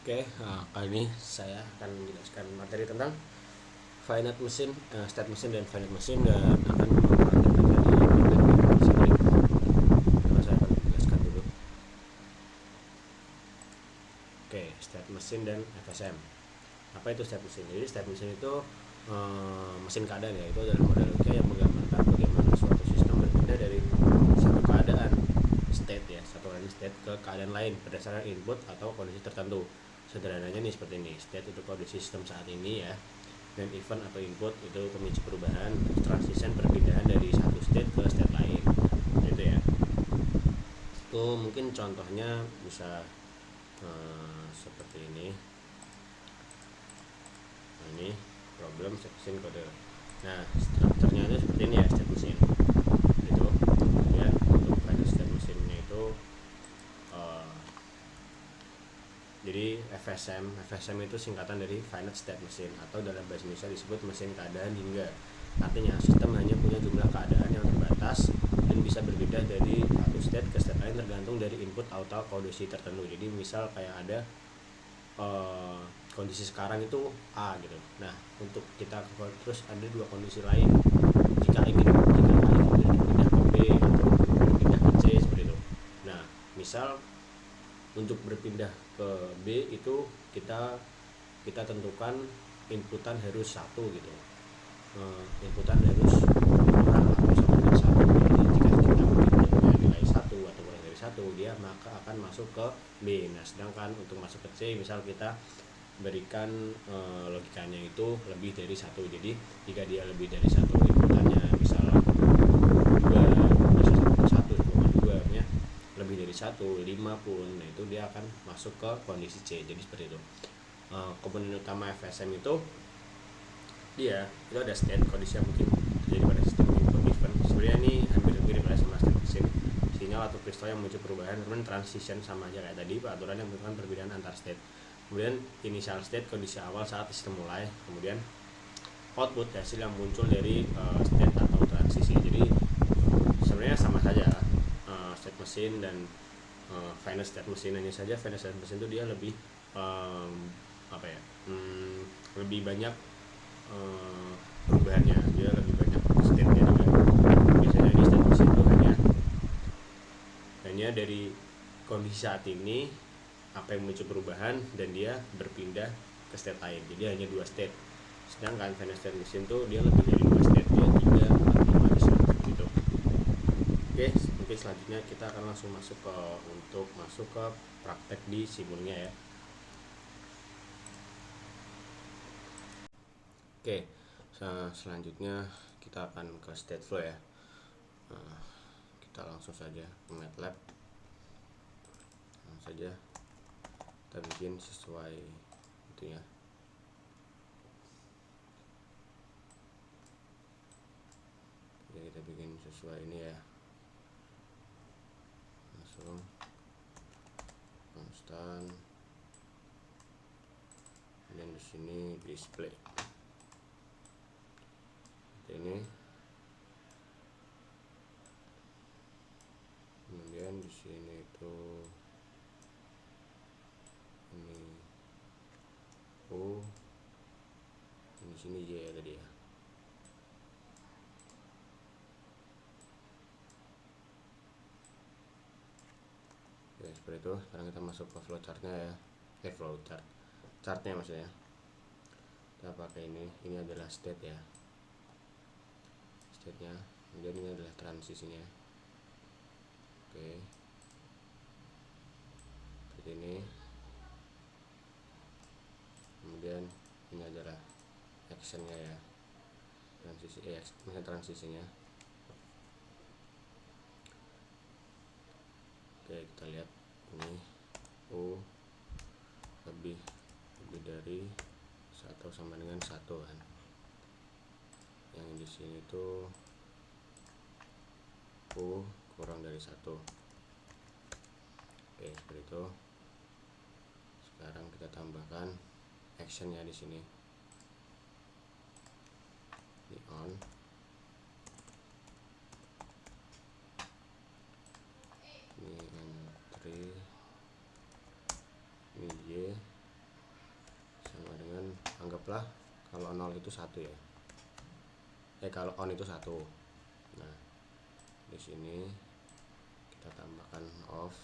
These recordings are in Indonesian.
Oke, kali ini saya akan menjelaskan materi tentang finite machine, state machine dan finite machine dan akan mempraktikkannya di kondisi lain. Pertama saya akan menjelaskan dulu. Oke, state machine dan FSM. Apa itu state machine? Jadi state machine itu mesin keadaan ya. Itu adalah model logika yang menggambarkan bagaimana suatu sistem berpindah dari satu keadaan state ya, satu state ke keadaan lain berdasarkan input atau kondisi tertentu. Sederhananya nih seperti ini, state itu kondisi sistem saat ini ya, dan event atau input itu pemicu perubahan, transition perpindahan dari satu state ke state lain gitu ya. Itu mungkin contohnya bisa seperti ini. Nah, ini problem state machine kode. Nah, strukturnya itu seperti ini ya, state machine itu ya. Untuk pada state machine itu jadi FSM itu singkatan dari finite state machine atau dalam bahasa Indonesia disebut mesin keadaan hingga. Artinya sistem hanya punya jumlah keadaan yang terbatas dan bisa berbeda dari satu state ke state lain tergantung dari input atau kondisi tertentu. Jadi misal kayak ada kondisi sekarang itu A gitu. Nah, untuk kita terus ada dua kondisi lain. Jika A ingin berpindah ke B atau berpindah ke C seperti itu. Nah, misal untuk berpindah ke B itu kita kita tentukan inputan harus satu gitu, inputan harus kurang atau sama dengan satu. Jadi jika kita punya nilai satu atau kurang dari satu, dia maka akan masuk ke B. Nah, sedangkan untuk masuk ke C misal kita berikan logikanya itu lebih dari satu. Jadi jika dia lebih dari satu inputannya misal 2, satu dua ya, lebih dari 5 pun, nah itu dia akan masuk ke kondisi C. Jadi seperti itu. Komponen utama FSM itu itu ada state, kondisi yang mungkin terjadi pada sistem input event. Sebenarnya ini hampir mirip sama state machine, sinyal atau peristiwa yang muncul perubahan. Kemudian transition sama aja kayak tadi, peraturan yang menentukan perbedaan antar state. Kemudian initial state, kondisi awal saat sistem mulai. Kemudian output, hasil yang muncul dari state atau transisi. Jadi sebenarnya sama saja, state machine dan finite state machine. Hanya saja finite state machine itu dia lebih apa ya, lebih banyak perubahannya, dia lebih banyak state-nya juga. Biasanya di state machine itu hanya dari kondisi saat ini apa yang muncul perubahan dan dia berpindah ke state lain. Jadi hanya dua state. Sedangkan finite state machine tuh dia lebih dari dua state, dia 3, 4, 5 bisa gitu. Oke, mungkin selanjutnya kita akan langsung masuk ke praktek di simulnya ya. Oke, selanjutnya kita akan ke state flow ya. Kita langsung saja ke MATLAB. Langsung saja kita bikin sesuai itu ya. Jadi kita bikin sesuai ini ya. Langsung konstan. Dan di sini display. Ini kemudian di sini itu ini O, di sini Y tadi ya. Ya seperti itu. Sekarang kita masuk ke flowchartnya ya. Flowchart, chartnya maksudnya. Kita pakai ini adalah state ya, state nya. Kemudian ini adalah transisinya. Oke, seperti ini. Kemudian ini adalah actionnya ya, transisinya. Oke, kita lihat ini U lebih dari 1 sama dengan 1 kan. Yang di sini tuh U kurang dari 1. Oke, seperti itu. Sekarang kita tambahkan actionnya di sini. Ini on. Ini N3. Ini Y. anggaplah kalau 0 itu 1 ya, kalau on itu 1. Nah di sini kita tambahkan off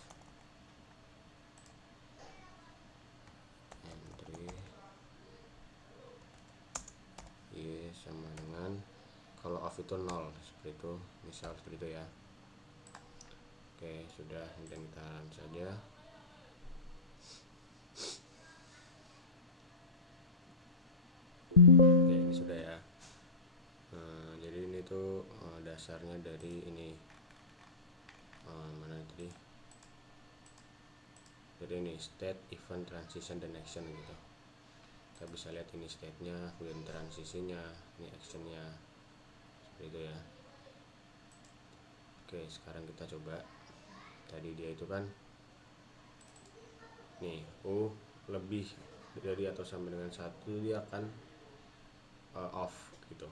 entry y sama dengan, kalau off itu 0 seperti itu, misal seperti itu ya. Oke, sudah, dan kita run saja. Oke, ini sudah ya. Jadi ini tuh dasarnya dari ini mana tadi, jadi ini state, event, transition, dan action gitu. Kita bisa lihat ini state nya, kemudian transisinya, ini action nya, seperti itu ya. Oke, sekarang kita coba. Tadi dia itu kan nih U lebih dari atau sama dengan 1, dia akan off gitu.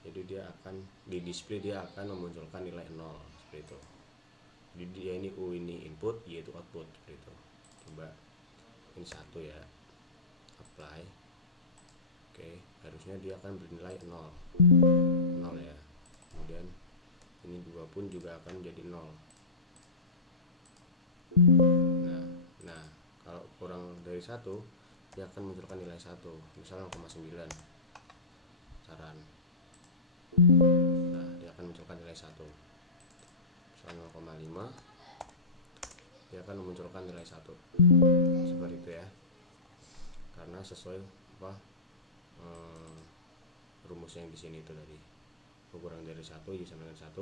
Jadi dia akan di display, dia akan memunculkan nilai 0 seperti itu. Jadi dia ini U ini input, Y itu output seperti itu. Coba ini 1 ya, apply. Oke, harusnya dia akan bernilai 0 ya. Kemudian ini 2 pun juga akan jadi 0. Nah kalau kurang dari 1, dia akan munculkan nilai 1, misalnya 0,9 saran. Nah dia akan munculkan nilai 1, misalnya 0,5, dia akan memunculkan nilai 1, seperti itu ya. Karena sesuai rumus yang di sini itu tadi, U kurang dari 1, Y sama dengan 1,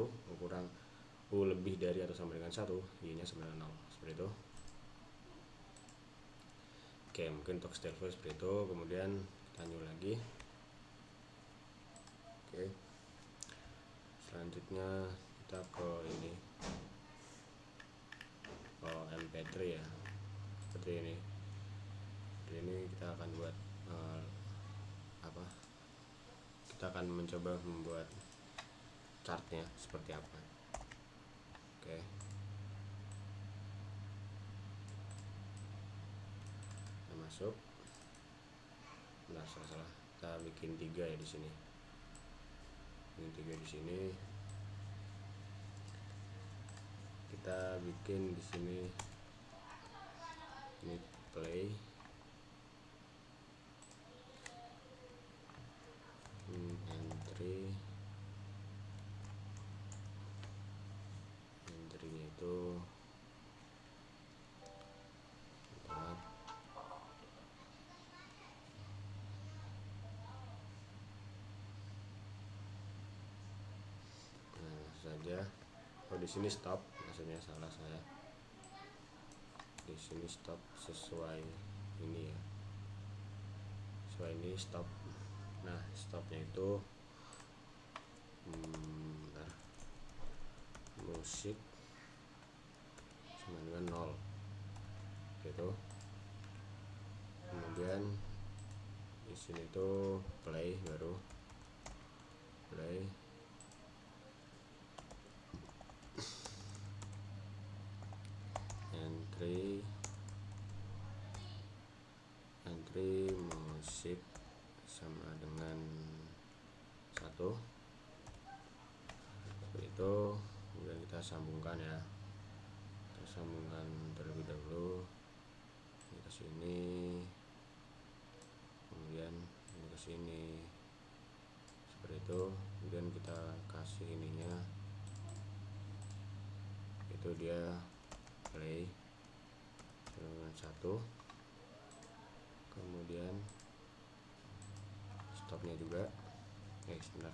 U lebih dari atau sama dengan 1, Y nya sama dengan 0, seperti itu. Oke, mungkin untuk step seperti itu. Kemudian kita new lagi. Oke, selanjutnya kita ke ini, MP3 ya, seperti ini. Jadi ini kita akan buat kita akan mencoba membuat chartnya seperti apa. Oke, kita masuk. Salah, kita bikin 3 ya di sini. Bikin 3 di sini. Kita bikin di sini ini play, entry-nya itu saja. Oh, di sini stop, maksudnya salah saya. Di sini stop sesuai ini ya. Sesuai ini stop. Nah, stopnya itu musik sama dengan 0 gitu. Kemudian di sini tuh play, baru play. Entry musik sama dengan 1, seperti itu. Kemudian kita sambungkan ya, kita sambungkan terlebih dahulu ini ke sini, kemudian ini ke sini, seperti itu. Kemudian kita kasih ininya, itu dia play dengan 1, kemudian stopnya juga sebentar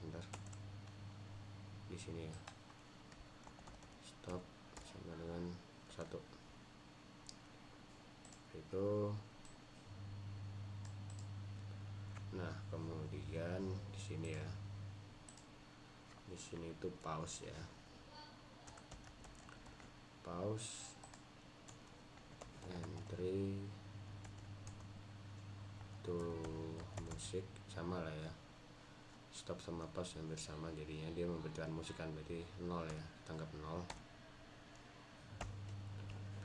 di sini ya, stop sama dengan 1 itu. Nah kemudian di sini ya, di sini itu pause ya, pause, entry itu musik sama lah ya, stop sama pause hampir sama, jadinya dia memberikan musik kan, berarti 0 ya, tanggap 0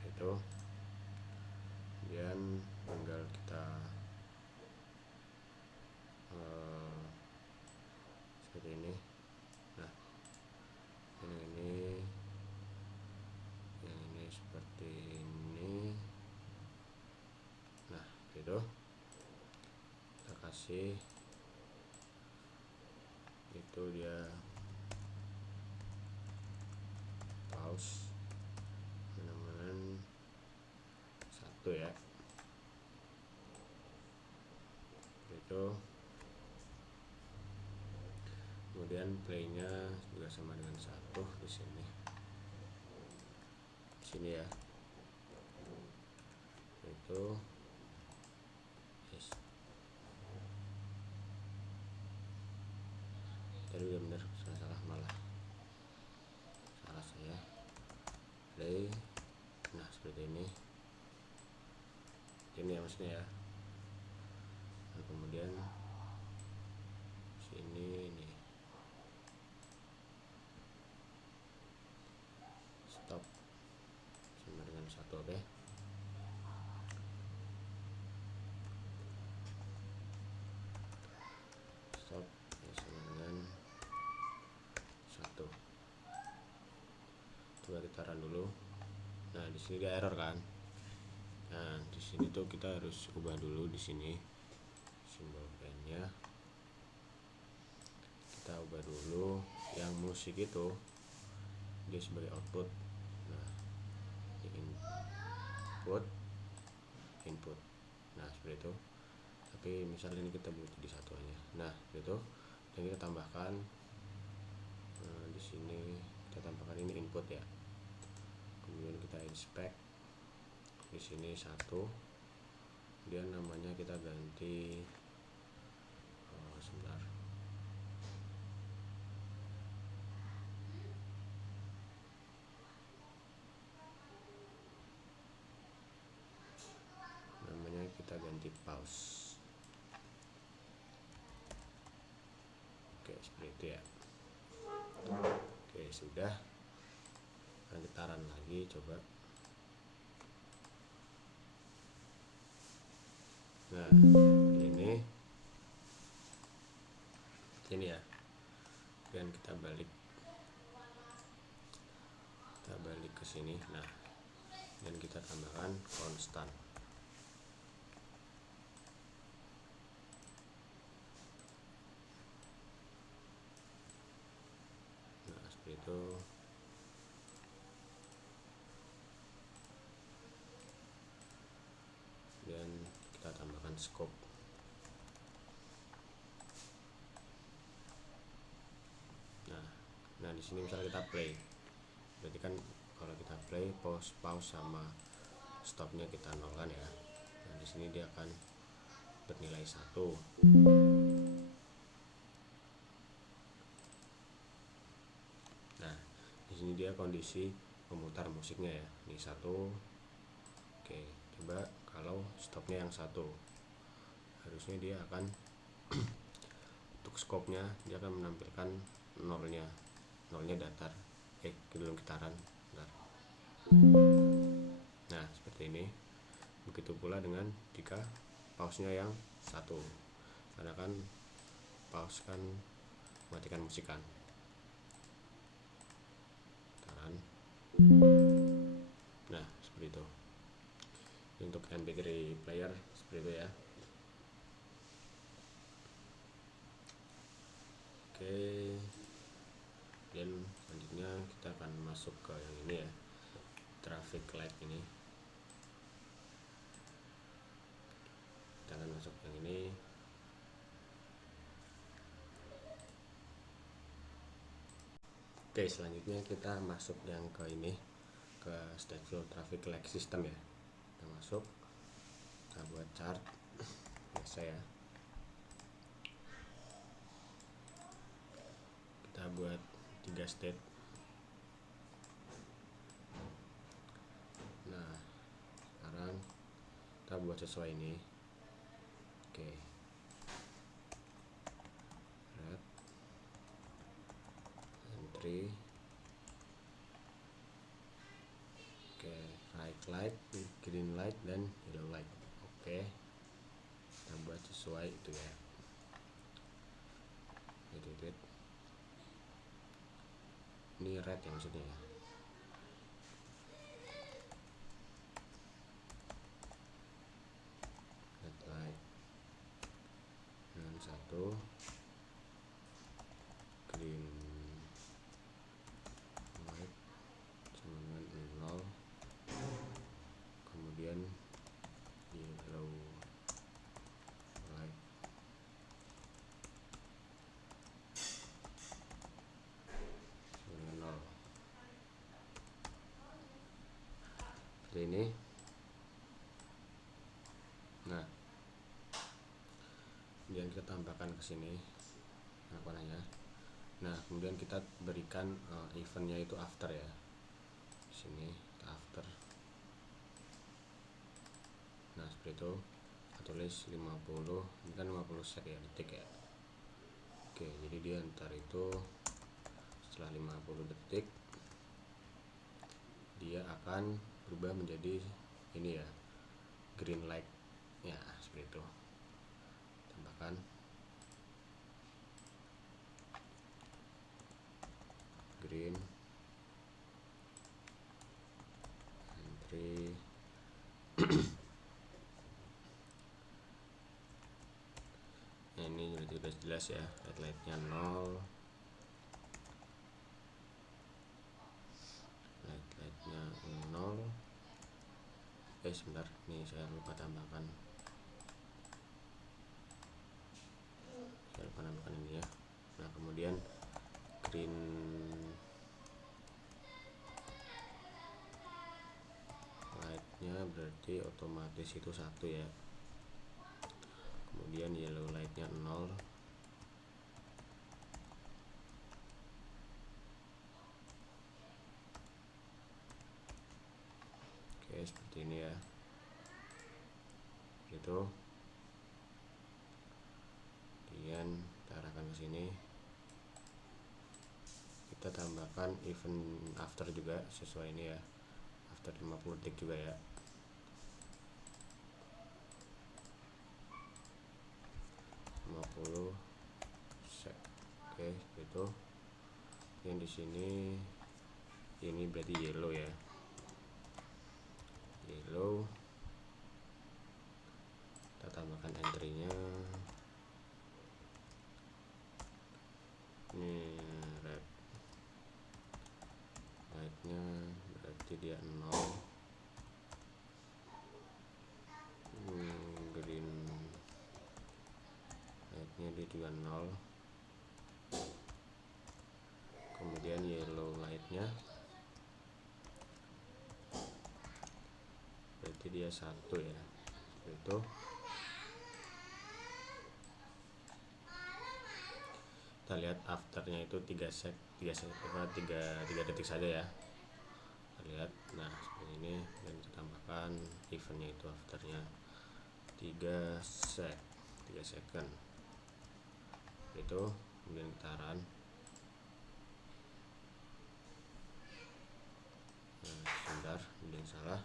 itu. Kemudian tinggal kita itu kita kasih itu dia pause menang satu ya, itu kemudian playnya juga sama dengan satu di sini ya, itu yes. Tadi udah bener, salah malah salah saya play. Nah seperti ini ya maksudnya ya. Nah, kemudian sini nih stop sama dengan satu, oke. Stop ya, sama dengan satu. Coba kita run dulu. Nah di sini dia error kan. Nah di sini tuh kita harus ubah dulu di sini simbol pennya, kita ubah dulu yang musik itu dia sebagai output. Nah input. Nah seperti itu. Tapi misalnya ini kita butuh di satuannya. Nah itu dan kita tambahkan di sini kita tambahkan ini input ya. Kemudian kita inspect di sini satu. Kemudian namanya kita ganti sebentar. Namanya kita ganti pause. Oke seperti itu ya. Oke sudah. Nah, kita run lagi coba. Nah ini ya. Dan kita balik ke sini. Nah dan kita tambahkan konstan. Nah seperti itu. Dan kita tambahkan scope. Nah di sini misalnya kita play, berarti kan kalau kita play pause sama stopnya kita nolkan ya. Nah di sini dia akan bernilai 1. Nah di sini dia kondisi memutar musiknya ya, ini 1. Oke coba kalau stopnya yang 1, harusnya dia akan untuk scope-nya dia akan menampilkan nolnya datar, belum gitaran. Nah seperti ini. Begitu pula dengan jika pause-nya yang 1, karena kan pause kan matikan musik kan. Gitaran. Nah seperti itu. Untuk MP3 player seperti itu ya. Oke. Dan selanjutnya kita akan masuk ke yang ini ya, traffic light ini. Kita akan masuk yang ini. Oke selanjutnya kita masuk yang ke ini, ke stage flow traffic light system ya. Kita masuk, kita buat chart biasa ya. Kita buat 3 state. Nah sekarang kita buat sesuai ini. Oke red, entry, oke right light, green light, dan yellow light. Oke kita buat sesuai itu ya. Ini red ya maksudnya ya. Nah, kemudian kita tambahkan ke sini warnanya. Nah, kemudian kita berikan eventnya itu after ya. Di sini kita after. Nah, seperti itu. Kita tulis 50, ini kan 50 sek ya, detik ya. Oke, jadi dia ntar itu setelah 50 detik dia akan berubah menjadi ini ya, green light ya, seperti itu. Tambahkan green entry. Nah, ini sudah jelas ya, red lightnya 0, lightnya 0. Sebentar, nih saya lupa tambahkan, ini ya. Nah, kemudian green lightnya berarti otomatis itu 1 ya. Kemudian yellow lightnya 0. Oke, seperti ini ya. Itu kemudian kita arahkan ke sini, kita tambahkan event after juga sesuai ini ya, after 50 detik juga ya. Set. Oke, itu yang di sini ini berarti yellow ya, yellow. Kita tambahkan entry-nya, ini red lightnya berarti dia 0. Green lightnya dia juga 0. Kemudian yellow lightnya berarti dia 1 ya. Itu kita lihat afternya itu 3 detik saja ya. Kita lihat, nah seperti ini, dan kita tambahkan eventnya itu afternya 3 second itu. Kemudian kita run. Nah, sebentar, kemudian salah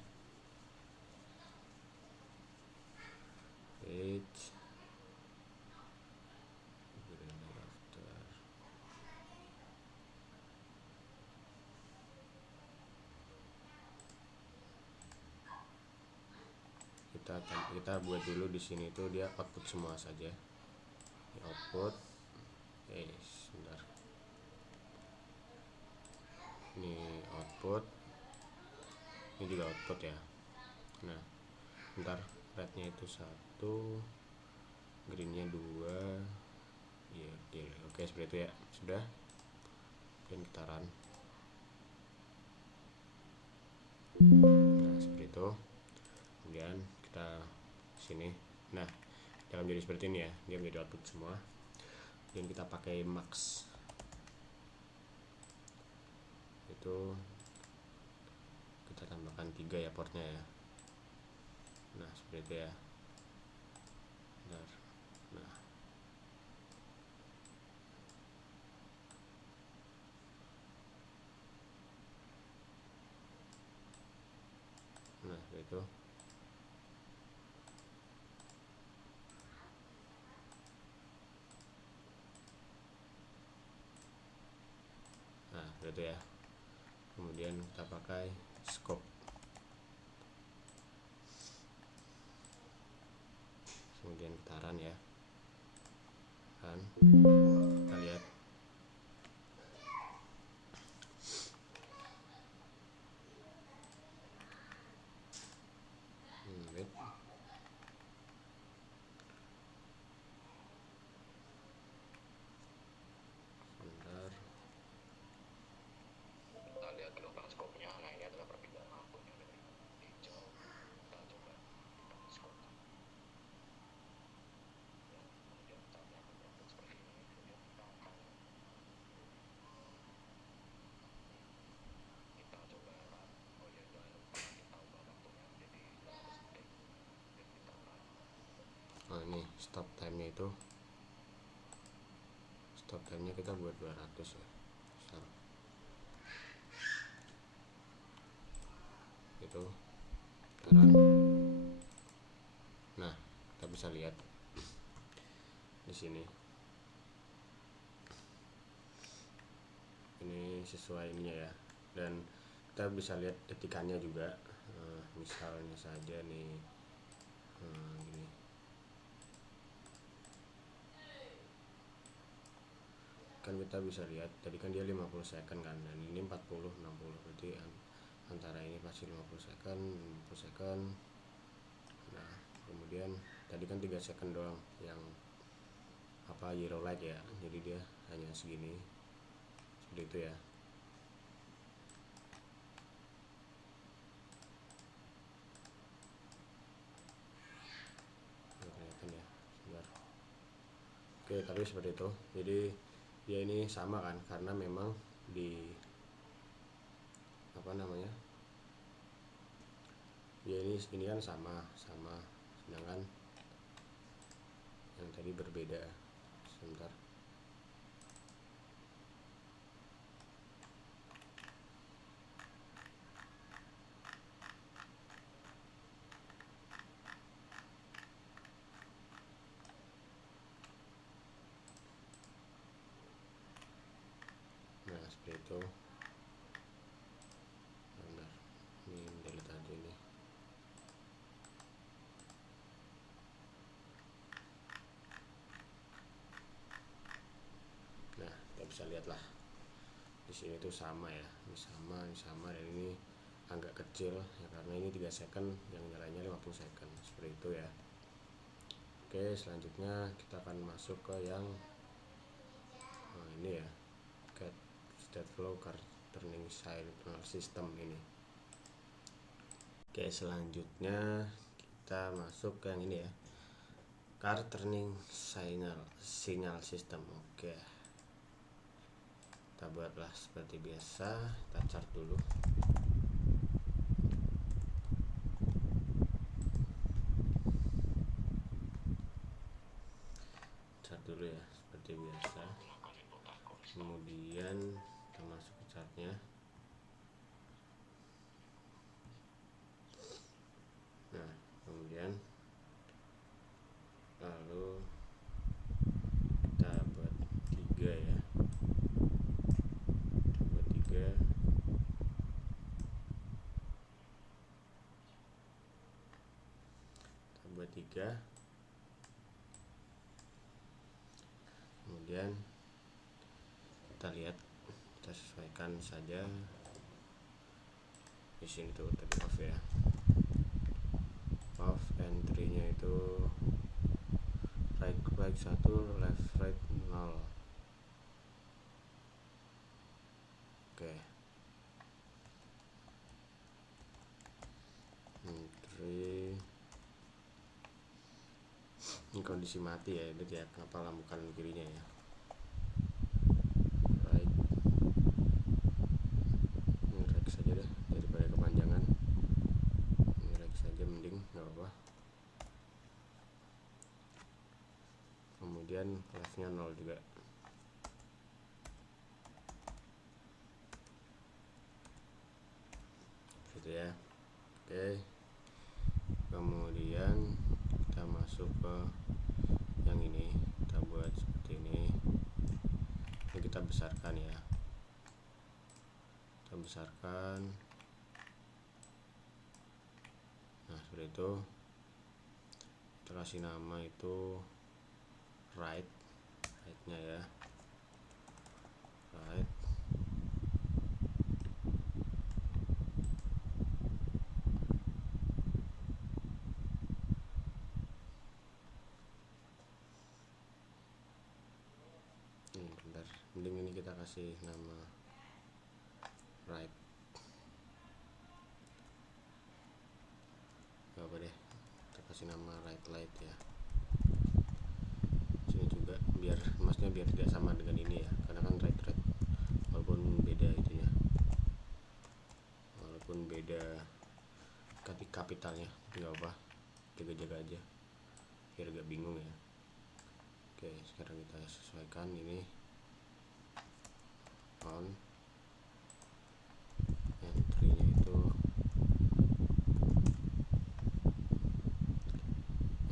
page after. Kita buat dulu di sini tuh dia output semua saja. Ini output. Sebentar. Ini output. Ini juga output ya. Nah, bentar, rednya itu 1, greennya 2. Iya, oke, seperti itu ya. Sudah. Dan kita run. Nah, seperti itu. Kemudian kita sini. Nah, dia akan menjadi seperti ini ya. Dia menjadi output semua. Dan kita pakai max. Itu kita tambahkan 3 ya portnya ya. Nah, seperti itu ya. Bentar. Nah, seperti itu. Nah, seperti itu ya. Kemudian kita pakai scope. Kemudian kita run ya. Run. Kita lihat. Wait. Sebentar. Kita lihat gelombang skopnya. Nah, ini adalah perbedaan lampunya dari hijau. Kita coba skop. stop time-nya itu, stop time-nya kita buat 200 ya, misal itu taruhan. Nah, kita bisa lihat di sini ini sesuai ininya ya, dan kita bisa lihat detikannya juga. Misalnya saja nih gini, kan kita bisa lihat tadi kan dia 50 second kan, dan ini 40 60, berarti antara ini pasti 50 second 50 second. Nah kemudian tadi kan 3 second doang yang apa zero light ya, jadi dia hanya segini, seperti itu ya. Kelihatan ya, sebentar. Oke, tapi seperti itu. Jadi dia ini sama kan, karena memang di apa namanya, dia ini kan sama, sedangkan yang tadi berbeda. Sebentar. Nah seperti itu. Bentar, ini delete aja nih. Nah kita bisa lihat lah di sini tuh sama ya, ini sama, dan ini agak kecil ya karena ini 3 second, yang nyalanya 50 second, seperti itu ya. Oke, selanjutnya kita akan masuk ke yang ini ya, cat state flow card turning signal system ini. Oke, selanjutnya kita masuk ke yang ini ya, card turning signal system. Oke, kita buatlah seperti biasa, kita chart dulu. Dulu ya seperti biasa, kemudian kita masuk ke chartnya. Nah kemudian lalu kita buat 3 ya, kita buat 3, kita buat 3. Kemudian kita lihat, kita sesuaikan saja di sini tuh tadi off ya, off, entry-nya itu right 1, left right 0. Oke, entry ini kondisi mati ya, ini lihat apa lampu kanan kirinya ya. Right, ini rek saja deh daripada kepanjangan, ini rek saja mending, nggak apa-apa. Kemudian leftnya 0 juga. Gitu ya. Oke, kemudian kita masuk ke yang ini, kita buat seperti ini kita besarkan ya, kita besarkan. Nah seperti itu, kita kasih nama itu right-nya ya, right. Bentar, mending ini kita kasih nama right, gak apa deh, kita kasih nama right light ya. Sini juga biar maksudnya biar tidak sama dengan ini ya, karena kan right walaupun beda itunya, walaupun beda kapitalnya, nggak apa, jaga-jaga aja biar gak bingung ya. Oke, sekarang kita sesuaikan ini on, entry-nya itu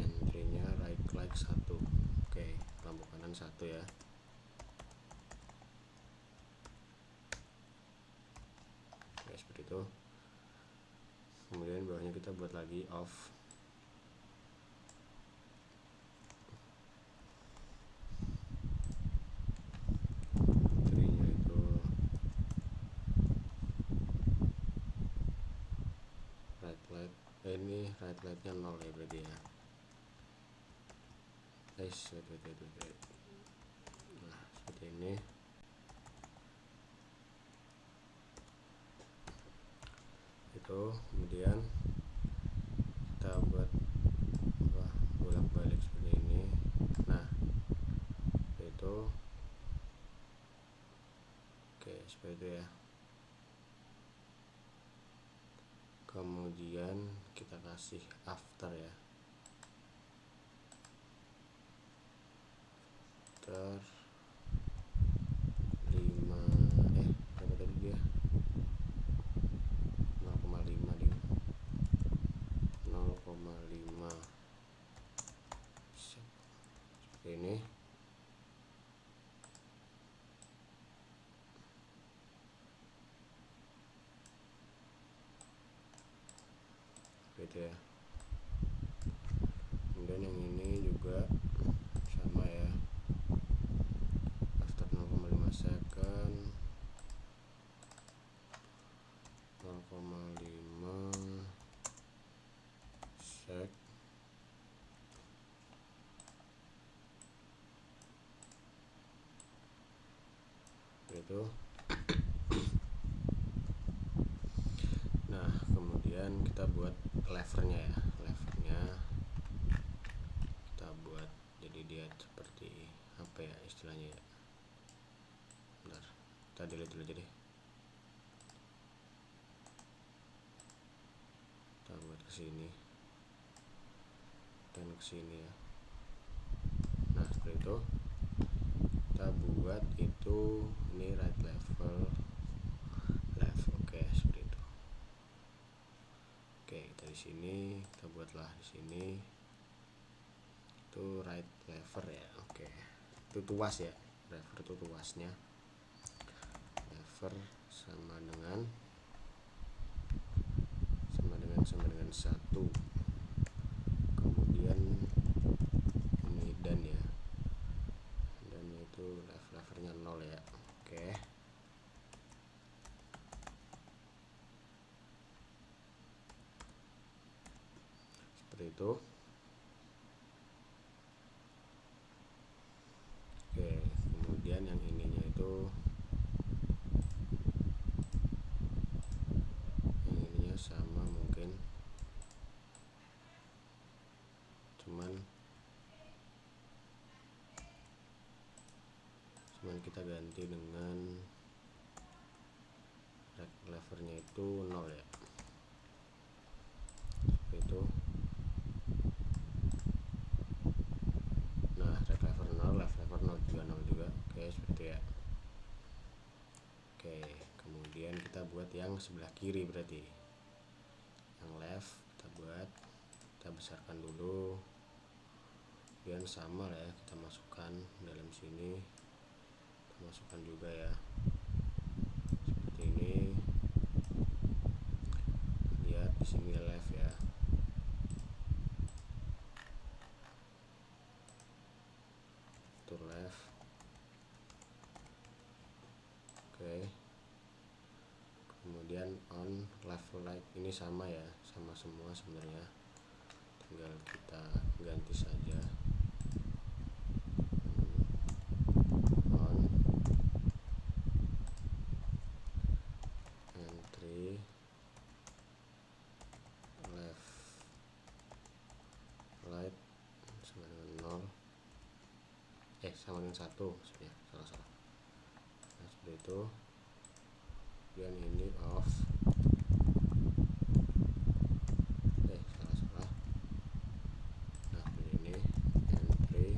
entry-nya right click 1. Oke, lampu kanan 1 ya. Oke, seperti itu. Kemudian bawahnya kita buat lagi off. Entry-nya itu right light, ini right lightnya 0 ya berarti ya. Guys, wait. Nah, seperti ini. Itu kemudian kita buat bolak-balik seperti ini. Nah, itu oke, seperti itu ya. Kemudian kita kasih after ya, after 5 berapa tadi dia, 0,5 dia, 0,5 seperti ini. Gitu ya. Kemudian yang ini juga sama ya, after 0,5 second, 0,5 sec, gitu. Nah, kemudian kita buat levernya ya, levernya kita buat jadi dia seperti apa ya istilahnya ya. Bentar, kita delete dulu aja deh. Kita buat kesini dan kesini ya. Nah, seperti itu. Kita buat itu ini right level left. Oke, seperti itu. Oke, kita di sini kita buatlah di sini itu right lever ya. Oke, itu tuas ya, lever itu tuasnya. Lever sama dengan 1. Kemudian ini dan ya, dan itu levernya 0 ya. Oke, seperti itu. Oke, kemudian yang ininya itu yang ininya sama mungkin, cuman kita ganti dengan levernya itu 0 ya, seperti itu. Nah, lever 0, lever 0 juga. Oke, seperti ya. Oke, kemudian kita buat yang sebelah kiri berarti yang left kita besarkan dulu, kemudian sama lah ya, kita masukkan dalam sini, kita masukkan juga ya seperti ini. Lihat di sini left ya, itu left. Oke, kemudian on left right ini sama ya, sama semua sebenarnya, tinggal kita ganti saja. On entry left right sama dengan 0, sama dengan 1 sebenarnya, salah. Nah, seperti itu. Kemudian ini off, salah. Nah, ini entry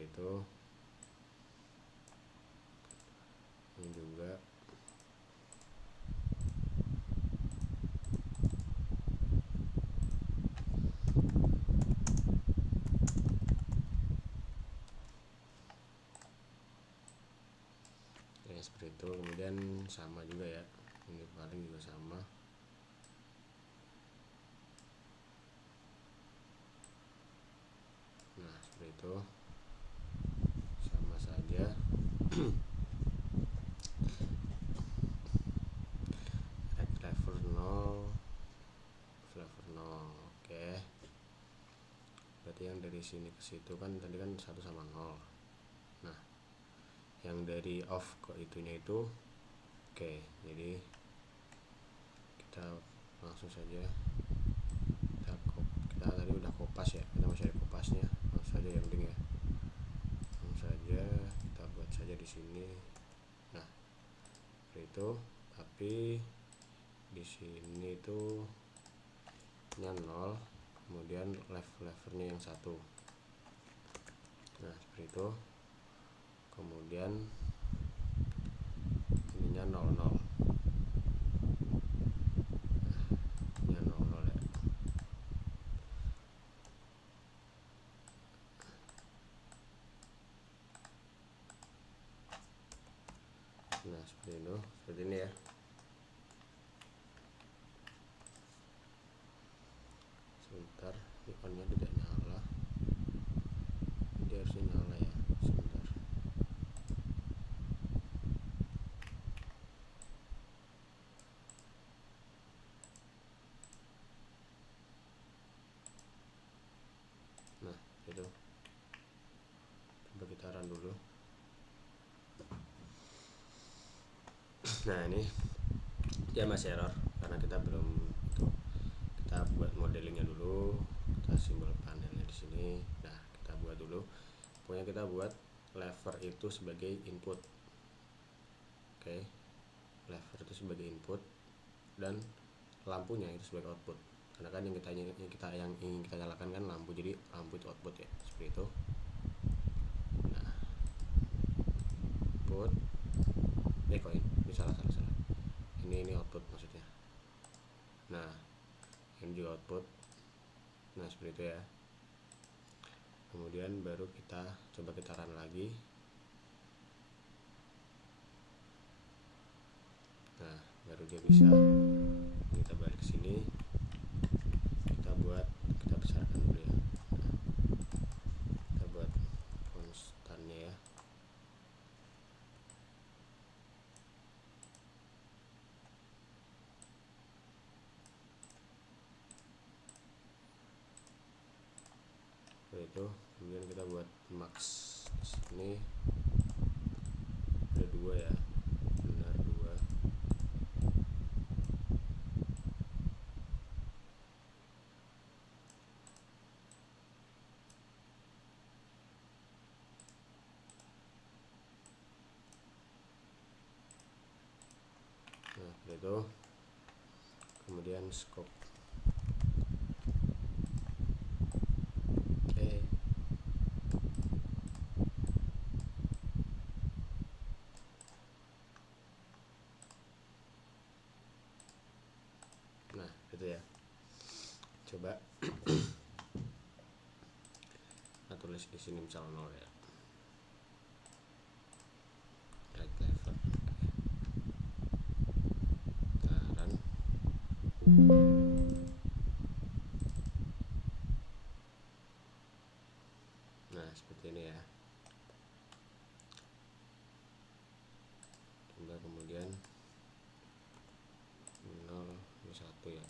seperti itu. Ini juga ya, seperti itu. Kemudian sama juga ya, ini paling juga sama. Nah seperti itu, sama saja. Flavor 0, flavor 0. Oke, berarti yang dari sini ke situ kan tadi kan 1 sama 0. Nah yang dari off ke itunya itu oke, jadi kita langsung saja kita tadi udah kopas ya, kita masih ada kopasnya, langsung saja yang penting ya, langsung saja kita buat saja di sini. Nah seperti itu, tapi di sini itu nya 0, kemudian levernya yang 1. Nah seperti itu, kemudian ininya 00. Nya 00 ya. Nah seperti itu, seperti ini ya. Sebentar, ikonnya tidak nyala, dia harusnya nyala ya. Sebentar. Nah itu, coba kita run dulu. Nah ini dia masih error karena kita belum itu, kita buat modelingnya dulu, kita simbol panelnya di sini. Nah kita buat dulu, pokoknya kita buat lever itu sebagai input. Oke, lever itu sebagai input dan lampunya itu sebagai output, karena kan yang ingin kita nyalakan kan lampu, jadi lampu itu output ya, seperti itu. Nah output kok ini salah, ini output maksudnya. Nah ini juga output. Nah seperti itu ya. Kemudian baru kita coba kita run lagi. Nah baru dia bisa. Kita balik ke sini, kita besarkan dulu ya. Nah, kita buat konstannya ya. Seperti itu. Kemudian kita buat max di sini ada 2 ya, benar 2. Nah seperti itu. Kemudian scope. Oke. Nah itu ya, coba kita tulis di sini misal 0 ya, right lever. Kita run. Nah seperti ini ya. Coba kemudian 0 ini 1 ya.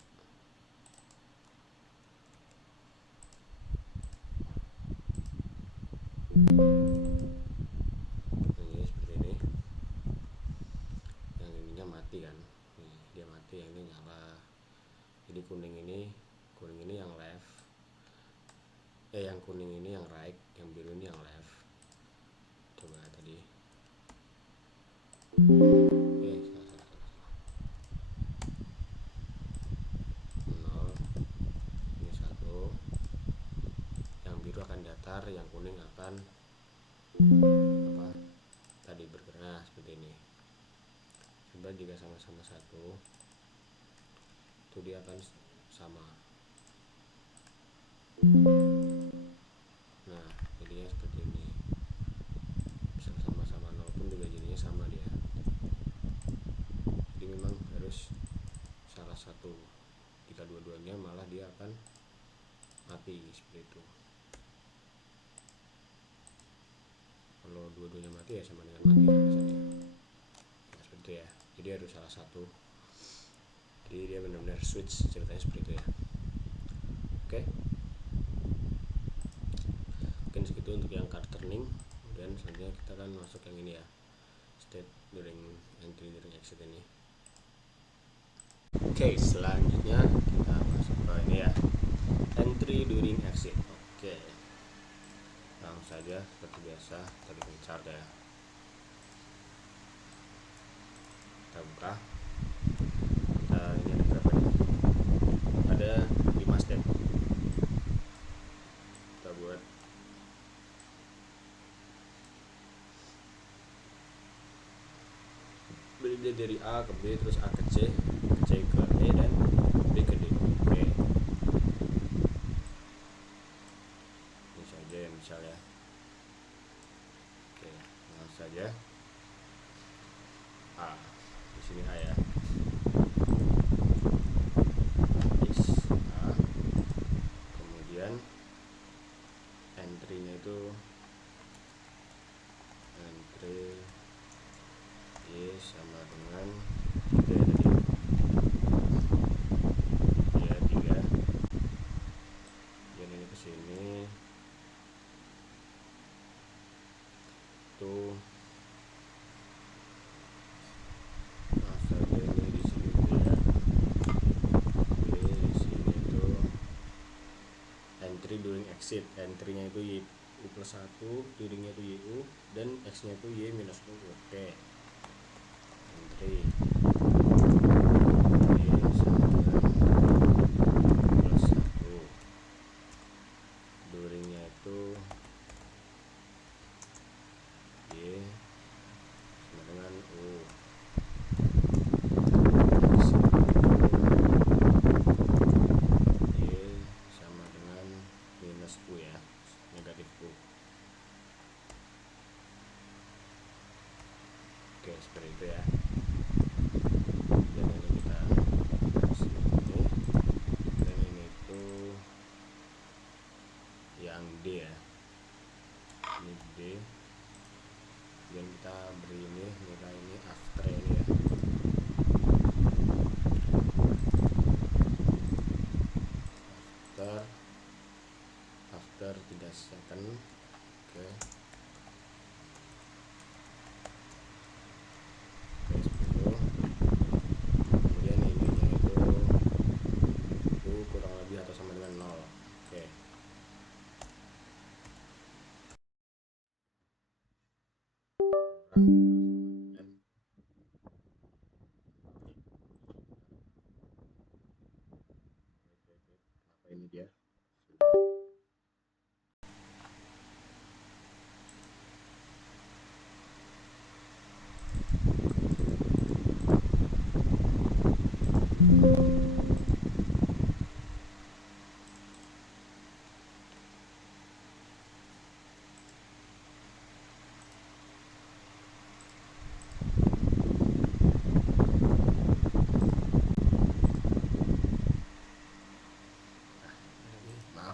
Ini seperti ini. Yang ininya mati kan, nih dia mati, yang ini nyala. Jadi kuning ini yang left, yang kuning ini yang right, yang biru ini yang left. Coba tadi salah. 0 ini 1, yang biru akan datar, yang kuning akan apa tadi bergerak seperti ini. Coba jika sama-sama 1 itu dia akan sama. Nah jadinya seperti ini. Bisa sama-sama 0 pun juga jadinya sama dia. Jadi memang harus salah satu. Jika dua-duanya malah dia akan mati seperti itu. Kalau dua-duanya mati ya sama dengan mati biasanya. Nah, seperti itu ya. Jadi harus salah satu. Jadi dia benar-benar switch ceritanya seperti itu ya. Oke. Mungkin segitu untuk yang card turning. Kemudian selanjutnya kita akan masuk yang ini ya. State during entry during exit ini. Oke, selanjutnya kita masuk ke ini ya. Entry during exit. Oke. Langsung saja seperti biasa kita bikin chart ya. Kita buka. Ini ada berapa nih? Ada 5 step. Kita buat beda dari A ke B, terus A ke C ke E, dan B ke D. Oke. Ini saja ya misal ya. Oke, langsung saja. A. Di sini A ya. A. Kemudian entry-nya itu entry Y sama dengan itu ya tadi. Ya 3. Dan ini ke sini. Tuh. During exit, entry-nya itu Y+1, during-nya itu YU, dan X-nya itu Y-U. Oke. Entry Y sama dengan +1, during-nya itu Y sama dengan U, U ya, negatif U. Oke, seperti itu ya. Dan ini kita kasih ini, dan ini itu yang D ya. Ini D. Dan kita beri ini nilai ini after ini ya. After 3 second. Oke. Kemudian ininya itu kurang lebih atau sama dengan 0. Oke. Apa ini dia?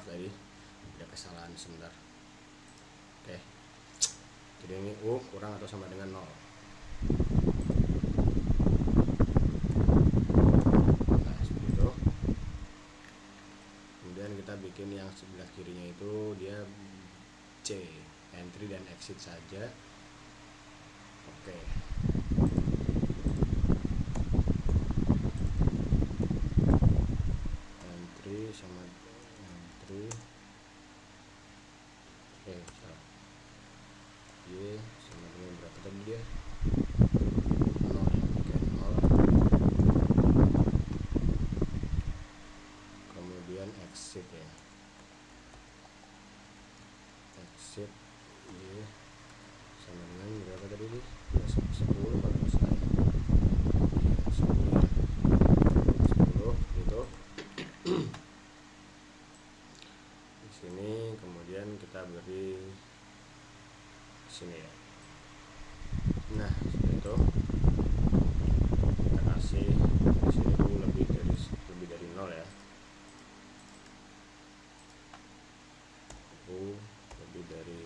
Tadi ada kesalahan sebentar. Oke, jadi ini U kurang atau sama dengan 0. Nah seperti itu. Kemudian kita bikin yang sebelah kirinya itu dia C, entry dan exit saja. Oke. Entry sama entry. Salah. Y sama dengan berapa tadi dia? 0 ya. Oke, 0. Kemudian exit ya. Exit Y sama dengan berapa tadi nih? 10 kalau nggak salah ya. 10 ya. 10 gitu. Di sini kemudian kita beri sini ya. Nah, seperti itu. Kita kasih di sini lebih dari 0 ya. Lebih dari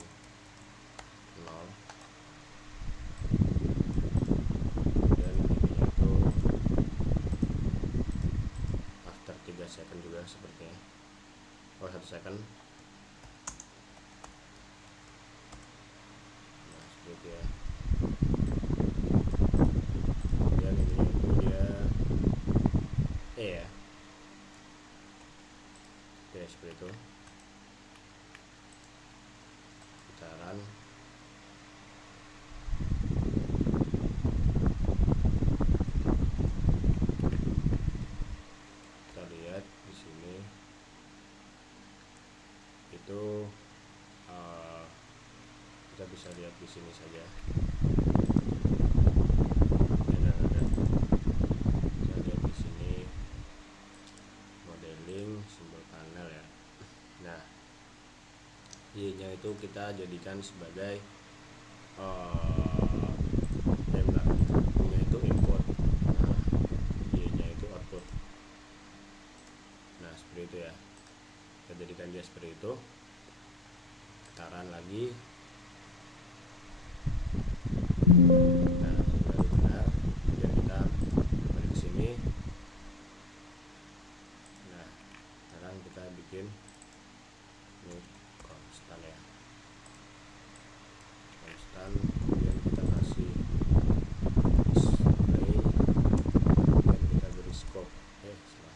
0. Dan ininya itu after 3 second juga sepertinya. 1 second. Nah, seperti itu ya. Kemudian ininya itu dia ya. Oke, seperti itu. Putaran. Kita lihat di sini itu kita bisa lihat di sini saja. Ada. Kita lihat di sini modeling simbol panel ya. Nah, Y-nya itu kita jadikan sebagai Y-nya itu input. Nah, Y-nya itu output. Nah, seperti itu ya. Kita jadikan dia seperti itu. Putaran lagi. Nah, baru benar. Kemudian kita balik ke sini. Nah, sekarang kita bikin ini konstan ya. Konstan. Kemudian kita kasih display. Kemudian kita beri scope. Salah.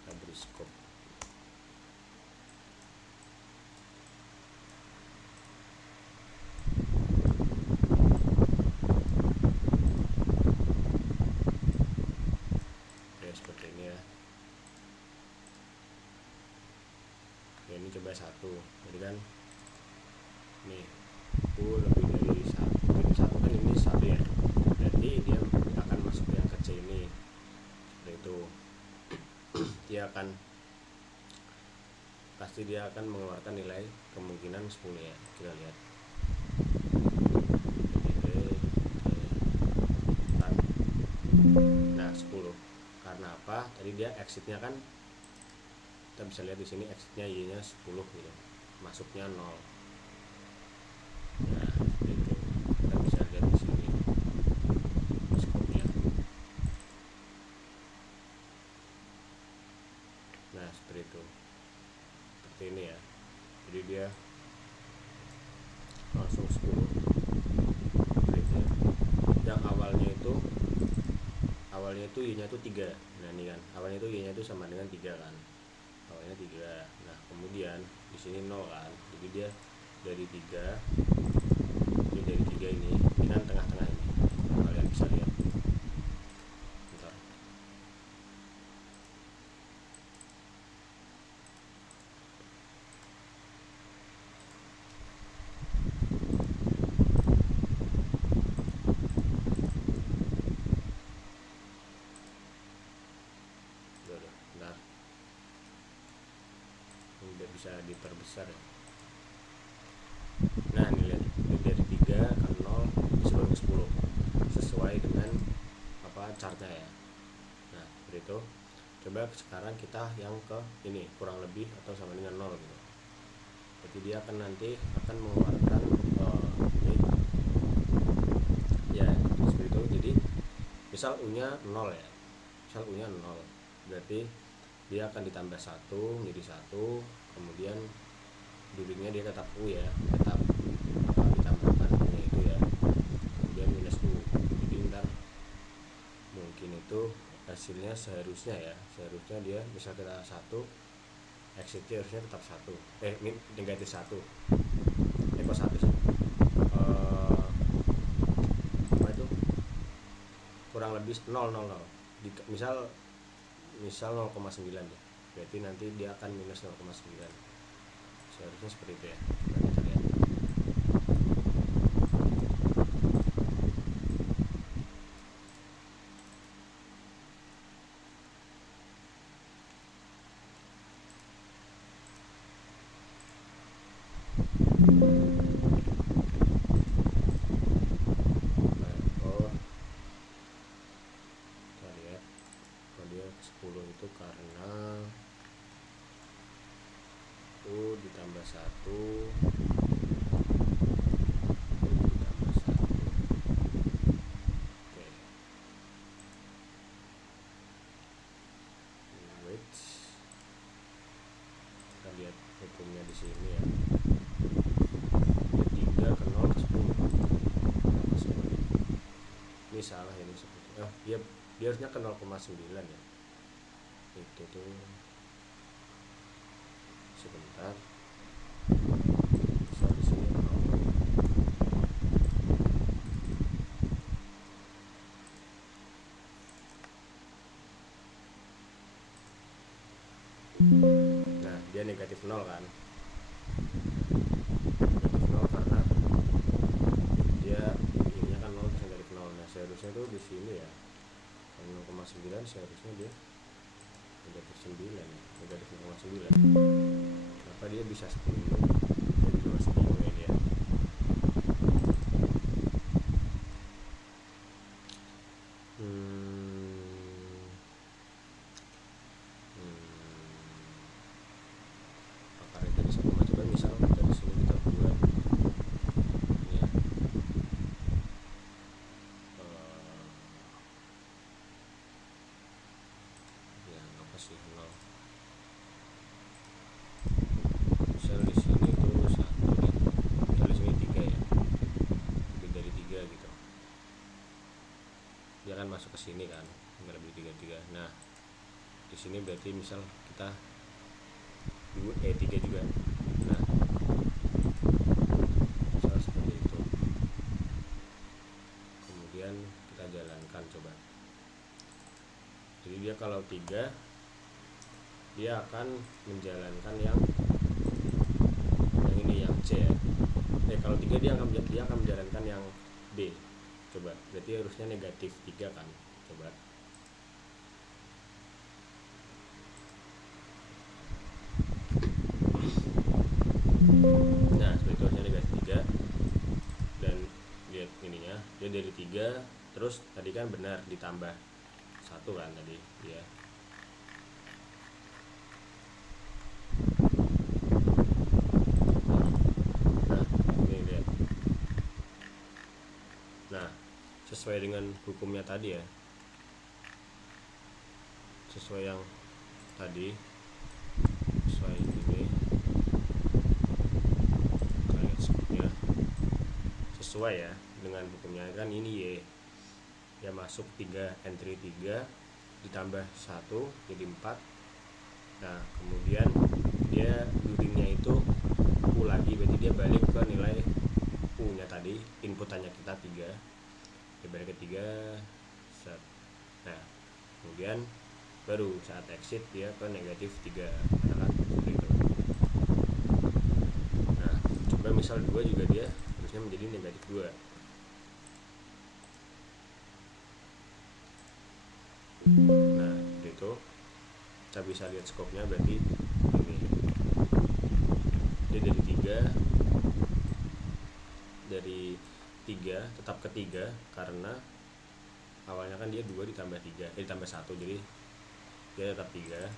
Kita beri scope. Seperti ini ya. Ya, ini coba 1. Jadi kan nih lebih dari 1. Ini 1 kan, ini 1 ya. Berarti dia akan masuk yang ke C ini. Seperti itu. Pasti dia akan mengeluarkan nilai kemungkinan 10 ya. Kita lihat. Nah, 10. Karena apa? Tadi dia exitnya kan, kita bisa lihat di sini exitnya Y-nya 10 gitu. Masuknya 0. Nah, itu kita bisa lihat di sini scope-nya. Nah, seperti itu. Seperti ini ya. Jadi dia langsung 10. Yang awalnya itu Y-nya itu 3. Nah, ini kan awalnya itu Y-nya itu sama dengan 3 kan. Awalnya 3. Nah, kemudian di sini 0 kan. Jadi dia dari 3. Ini dari 3 ini kan tengah-tengah ini. Kalian bisa lihat. Bentar. Bentar. Ini udah bisa diperbesar ya. Nah, ini lihat. Ini dari 3 ke 0 bisa ke 10. Sesuai dengan chartnya ya. Nah, seperti itu. Coba sekarang kita yang ke ini kurang lebih atau sama dengan 0 gitu. Jadi dia akan nanti mengeluarkan ini ya, seperti itu. Jadi misal U-nya 0 ya. Misal U-nya 0. Berarti dia akan ditambah 1 menjadi 1, kemudian dulunya dia tetap U ya, tetap ditambahkan U-nya itu ya, kemudian minus U. Jadi ntar mungkin itu hasilnya seharusnya dia misal kita 1, exitnya harusnya tetap 1, ini negatif 1, kok 1 sih, apa itu kurang lebih 0. Misal 0,9 ya, berarti nanti dia akan minus 0,9. Seharusnya seperti itu ya. Coba kita lihat. ditambah 1 ditambah 1. Oke. Wait, kita lihat hukumnya di sini ya. 3 ke 0 ke 10. Ini salah ini sebetulnya. Dia harusnya ke 0,9 ya. Itu tuh sebentar. Misal di sini 0. Nah, dia negatif 0 kan. Negatif 0 karena dia ininya kan 0 terus negatif 0. Nah, seharusnya tuh di sini ya. 0,9 seharusnya dia negatif 9 ya. Negatif 0,9. Kenapa dia bisa 10? Dia juga masih bingung ya dia. Akarnya dari 1, coba misal dari sini kita buat ini ya. Ya apa sih 0. Misal di sini tuh 1 nih. Misal di sini 3 ya. Lebih dari 3 gitu. Dia kan masuk ke sini kan, nggak lebih 3. Nah, di sini berarti misal kita 3 juga. Nah, misal seperti itu. Kemudian kita jalankan coba. Jadi dia kalau 3 dia akan menjalankan yang ini yang C ya. Kalau 3 dia akan menjalankan yang D. Coba, berarti harusnya negatif 3 kan. Coba. Nah, seperti itu harusnya negatif 3. Dan lihat ininya, dia dari 3 terus tadi kan benar ditambah 1 kan tadi ya. Nah, ini lihat. Nah, sesuai dengan hukumnya tadi ya, sesuai yang tadi, sesuai ini kalian sebutnya sesuai ya dengan hukumnya kan ini Y ya, masuk 3 entry 3 ditambah 1 jadi 4. Nah, kemudian dia duringnya itu U lagi, berarti dia balik ke nilai U nya tadi, inputannya kita 3 dia balik ke 3 set. Nah, kemudian baru saat exit dia ke negatif 3 katakan seperti itu. Nah, coba misal 2 juga dia harusnya menjadi negatif 2. Nah, seperti itu kita bisa lihat skopnya, berarti ini dia dari 3 tetap ke 3 karena awalnya kan dia 2 ditambah 3 ditambah 1, jadi dia tetap 3.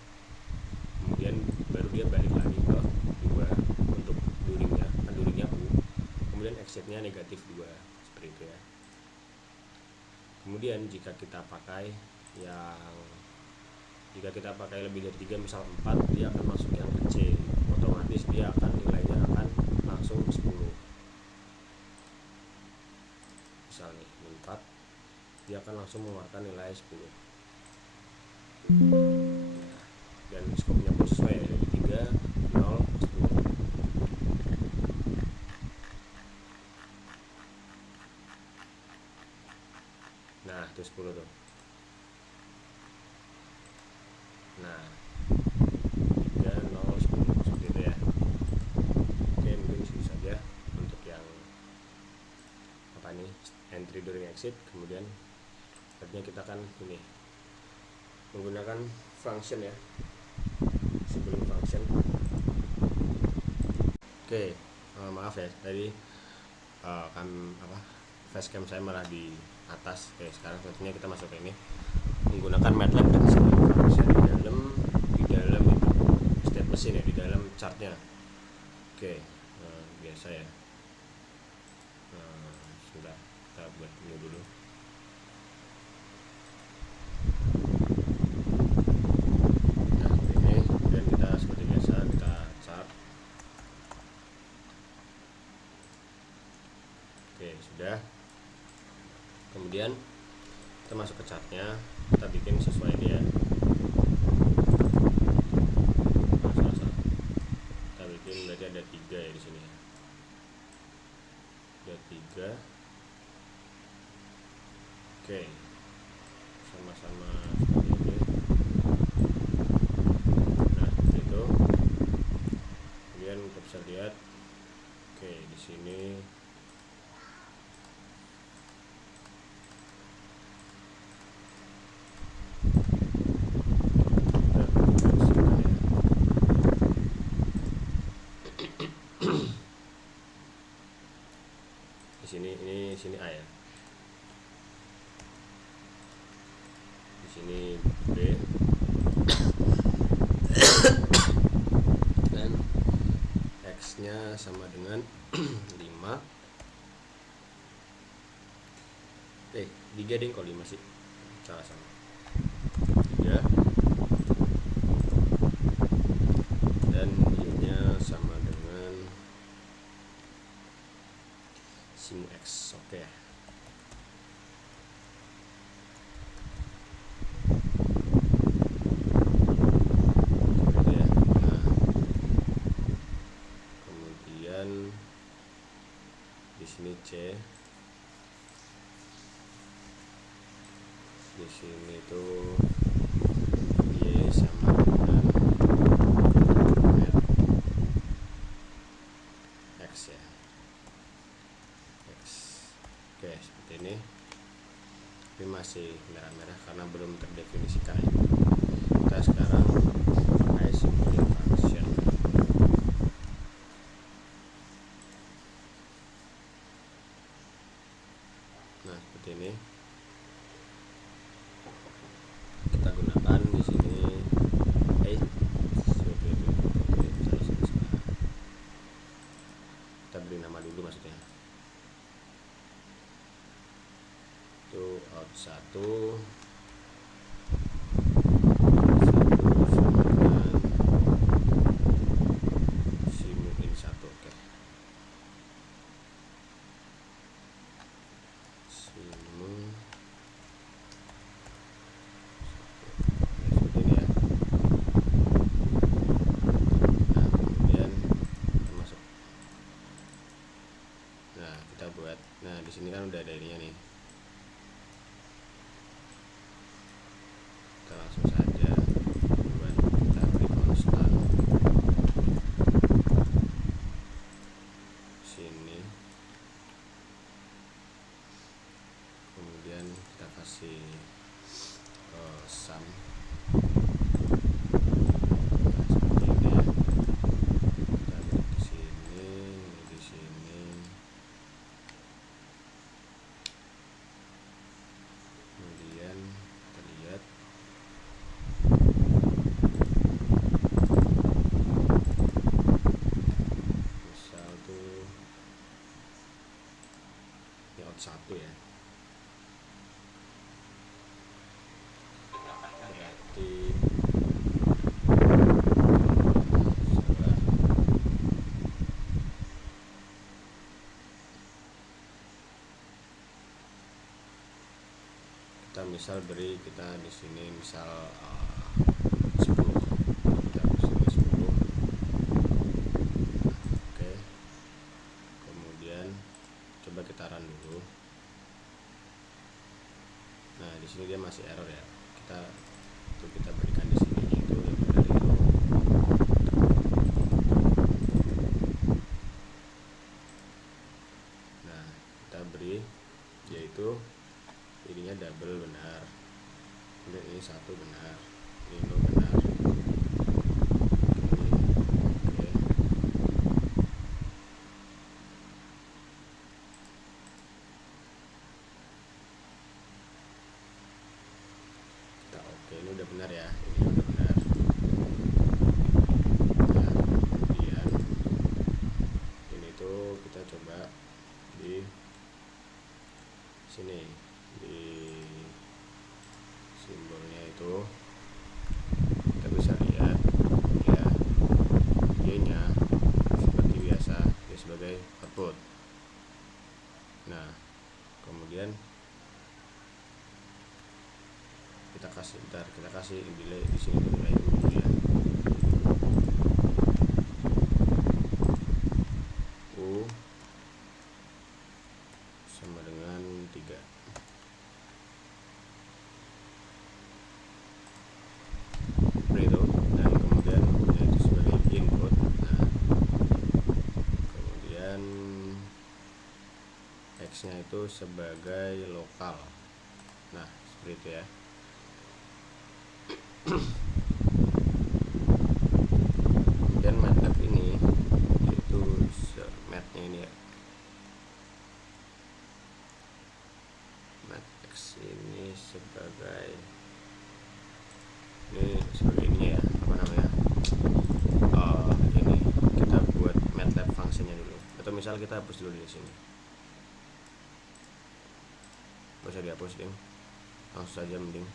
Kemudian baru dia balik lagi ke 2 untuk duringnya, kan duringnya U, kemudian exitnya negatif 2 seperti itu ya. Kemudian jika kita pakai lebih dari 3 misal 4, dia akan masuk yang ke C, otomatis dia akan nilainya akan langsung 10. Misal nih 4, dia akan langsung mengeluarkan nilai 10. Dan skopnya pun sesuai ya, dari 3, 0, 10. Nah, itu 10 tuh. Nah, 3, 0, 10 seperti itu ya. Oke, mungkin itu saja untuk yang apa nih, entry during exit. Kemudian artinya kita kan ini menggunakan function ya, sebelum function. Oke, maaf ya tadi facecam saya malah di atas. Oke, sekarang selanjutnya kita masuk ke ini menggunakan MATLAB dan sebelum function di dalam itu state mesin ya, di dalam chartnya. Oke, biasa ya. Sudah, kita buat ini dulu. Nah, ini dan kita seperti biasa kita chart. Oke, sudah. Kemudian kita masuk ke chartnya, kita bikin sesuai dia. Kita bikin berarti ada 3 ya di sini. Ada 3. Oke, sama-sama seperti ini. Nah, itu. Kemudian kita bisa lihat, oke, di sini di sini sini A ya. Di sini B. Dan X-nya sama dengan 5. 3 ding, kok 5 sih? Salah sama. 3. Dan Y-nya sama dengan sin X. Oke. Di sini C, di sini tuh Y sama dengan X ya, X. Oke, seperti ini. Tapi masih merah-merah karena belum terdefinisikan ya. Kita sekarang pakai simbolik function. Nah, seperti ini. Kita gunakan di sini kita beri nama dulu maksudnya. Itu out 1 sama dengan simu in 1. Oke. Simu seperti ini ya. Nah, kemudian kita masuk. Nah, kita buat. Nah, di sini kan udah ada ininya nih. Kita langsung saja buat, kita beri konstan sini, kemudian kita kasih sum. Nah, seperti ini ya. Kita beri di sini, di sini. Kemudian kita lihat misal tuh ini out 1 ya, berarti kita misal beri, kita di sini misal 10. Kita di sini 10. Oke. Kemudian coba kita run dulu. Nah, di sini dia masih error ya. Kita berikan di sini itu yang benar itu. Nah, kita beri yaitu ininya double benar, kemudian ini 1 benar. kasih delay di sini delay dulu ya. U sama dengan 3. Seperti itu. Dan kemudian itu sebagai input. Nah, kemudian X nya itu sebagai lokal. Nah, seperti itu ya. Kemudian MATLAB ini yaitu matnya ini ya, mat X ini sebagai ini ya, apa namanya, ini kita buat MATLAB fungsinya dulu, atau misal kita hapus dulu di sini, nggak usah dihapus ding, langsung saja mending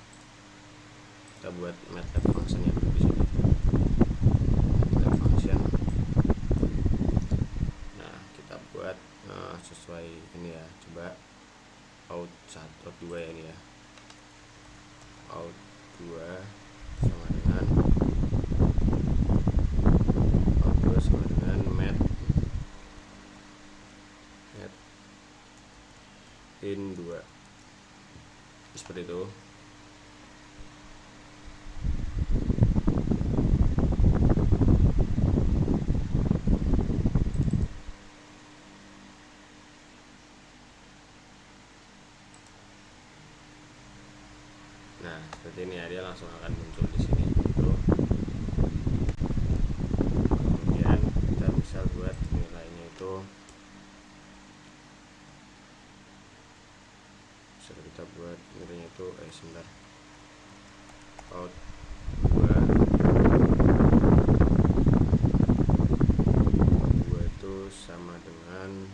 kita buat MATLAB fungsinya dulu di sini. MATLAB function. Nah, kita buat sesuai ini ya, coba out 1 out 2 ya, ini ya, out 2 sama dengan out 2 sama dengan mat in 2, seperti itu. Nah, seperti ini ya, dia langsung akan muncul di sini gitu. Kemudian kita bisa buat nilainya itu, bisa kita buat nilainya itu sebentar, out 2 itu sama dengan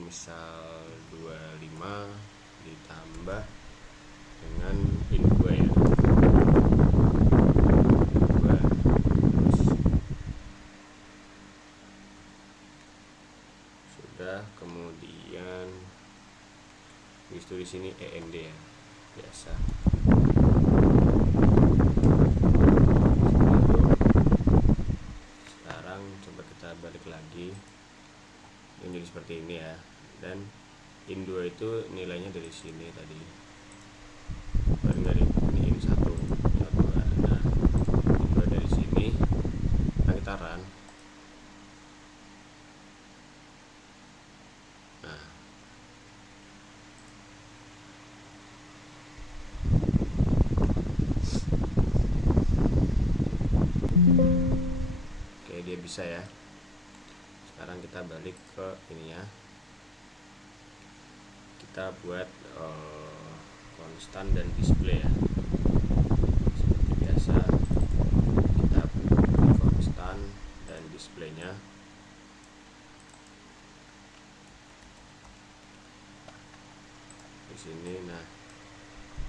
misal 25 ditambah dengan in 2 ya, 2 terus sudah, kemudian itu di sini END ya, biasa. Sekarang coba kita balik lagi menjadi seperti ini ya, dan in 2 itu nilainya dari sini tadi, baru dari ini in 1 in 2. Nah, in 2 dari sini, nah kita run. Nah, oke, dia bisa ya. Sekarang kita balik ke ininya, kita buat konstan dan display ya, seperti biasa kita buat konstan dan displaynya. Di sini, nah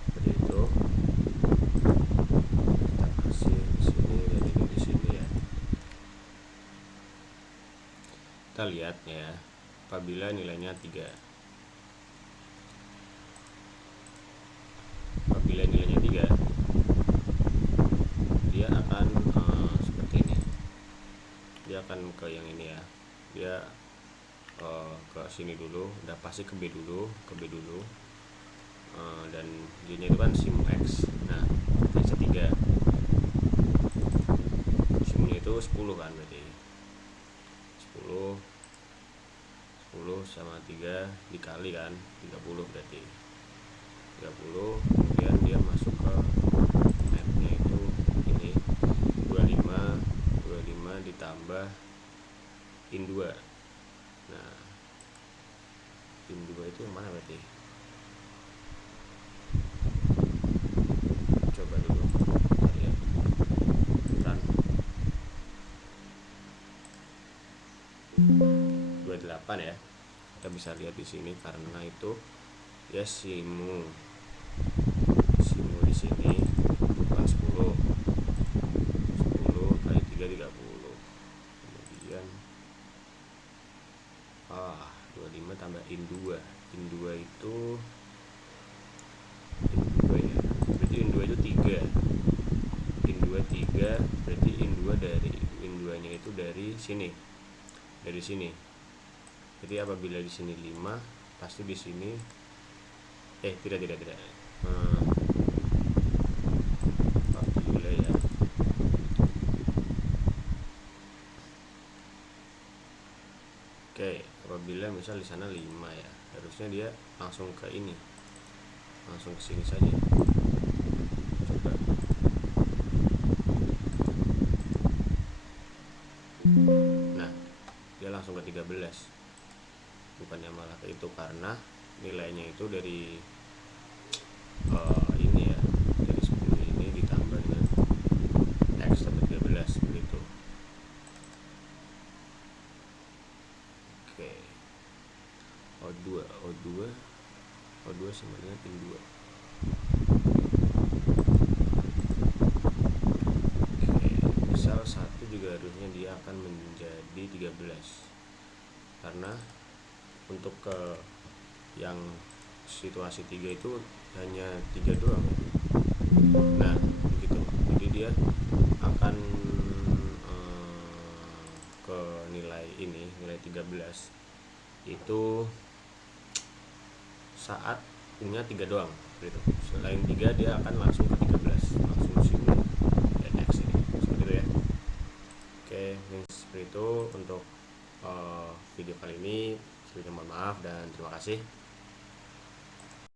seperti itu, kita kasih di sini dan ini di sini ya. Kita lihat ya, apabila nilainya 3, apabila nilainya 3, dia akan seperti ini, dia akan ke yang ini ya, dia ke sini dulu, udah pasti ke B dulu, dan dia itu kan sim X. Nah, X 3, simnya itu 10 kan, berarti 10 sama 3 dikali kan 30, berarti 30. Kemudian dia masuk ke netnya itu ini 25 ditambah in 2. Nah, in 2 itu yang mana berarti? Coba dulu kita lihat, run 28 ya. Kita bisa lihat di sini karena itu ya simu di sini bukan 10 kali 3 30. Kemudian 25 tambah in 2 itu in 2 3 berarti in 2 nya itu dari sini. Jadi apabila di sini 5, pasti di sini tidak. Apabila ya. Oke, apabila misal di sana 5 ya, harusnya dia langsung ke ini. Langsung ke sini saja. Coba. Nah, dia langsung ke 13. Bukannya malah ke itu, karena nilainya itu dari ini ya, dari 10 ini ditambah dengan X tambah 13 begitu. Oke. O2 sama dengan in 2. Oke, misal 1 juga harusnya dia akan menjadi 13. Karena untuk ke yang situasi 3 itu hanya 3 doang. Nah, begitu. Jadi dia akan ke nilai 13 itu saat punya 3 doang gitu. Selain 3 dia akan langsung ke 13, langsung sini dan X ini. Seperti itu ya. Oke, seperti itu untuk video kali ini. Sebelumnya mohon maaf dan terima kasih.